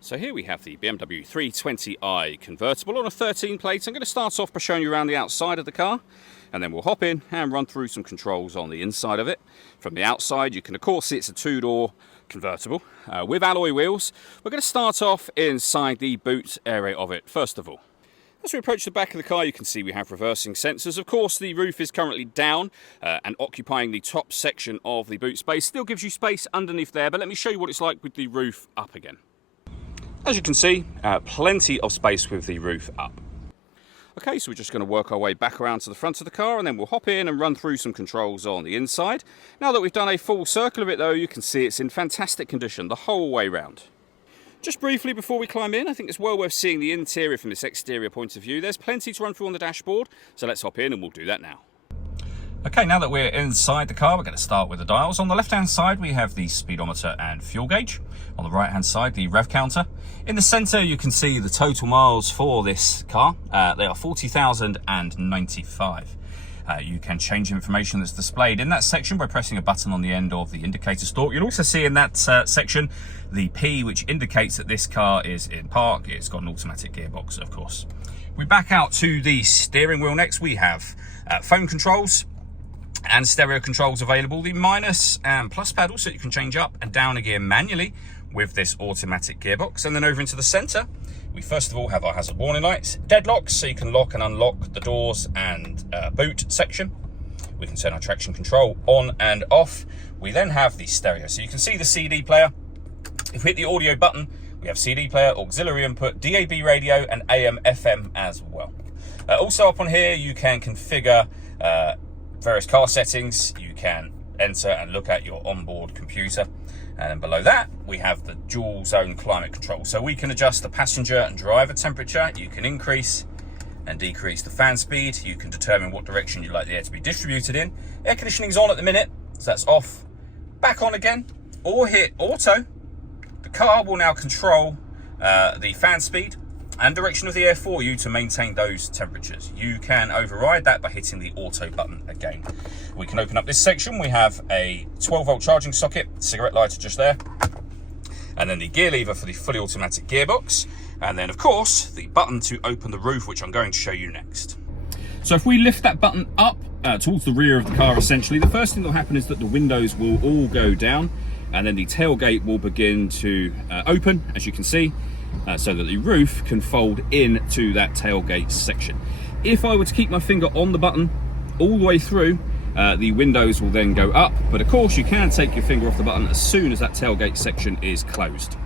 So here we have the BMW 320i convertible on a 13 plate. I'm going to start off by showing you around the outside of the car, and then we'll hop in and run through some controls on the inside of it. From the outside, you can of course see it's a two-door convertible with alloy wheels. We're going to start off inside the boot area of it first of all. As we approach the back of the car, you can see we have reversing sensors. Of course, the roof is currently down and occupying the top section of the boot space. Still gives you space underneath there, but let me show you what it's like with the roof up again. As you can see, plenty of space with the roof up. Okay, so we're just going to work our way back around to the front of the car, and then we'll hop in and run through some controls on the inside. Now that we've done a full circle of it though, you can see it's in fantastic condition the whole way round. Just briefly before we climb in, I think it's well worth seeing the interior from this exterior point of view. There's plenty to run through on the dashboard, so let's hop in and we'll do that now. Okay, now that we're inside the car, we're going to start with the dials. On the left-hand side, we have the speedometer and fuel gauge. On the right-hand side, the rev counter. In the centre, you can see the total miles for this car. They are 40,095. You can change information that's displayed in that section by pressing a button on the end of the indicator stalk. You'll also see in that section the P, which indicates that this car is in park. It's got an automatic gearbox, of course. We back out to the steering wheel next. We have phone controls and stereo controls available. The minus and plus pedal, so you can change up and down a gear manually with this automatic gearbox. And then over into the center, we first of all have our hazard warning lights, deadlocks, so you can lock and unlock the doors and boot section. We can turn our traction control on and off. We then have the stereo, so you can see the CD player. If we hit the audio button, we have CD player, auxiliary input, DAB radio, and AM FM as well. Also up on here, you can configure various car settings. You can enter and look at your onboard computer. And then below that, we have the dual zone climate control. So we can adjust the passenger and driver temperature. You can increase and decrease the fan speed. You can determine what direction you'd like the air to be distributed in. Air conditioning's on at the minute, so that's off. Back on again, or hit auto. The car will now control the fan speed and direction of the air for you to maintain those temperatures. You can override that by hitting the auto button again. We can open up this section. We have a 12-volt charging socket, cigarette lighter just there, and then the gear lever for the fully automatic gearbox, and then of course the button to open the roof, which I'm going to show you next. So if we lift that button up towards the rear of the car, essentially, the first thing that will happen is that the windows will all go down, and then the tailgate will begin to open, as you can see, so that the roof can fold into that tailgate section. If I were to keep my finger on the button all the way through, the windows will then go up, but of course you can take your finger off the button as soon as that tailgate section is closed.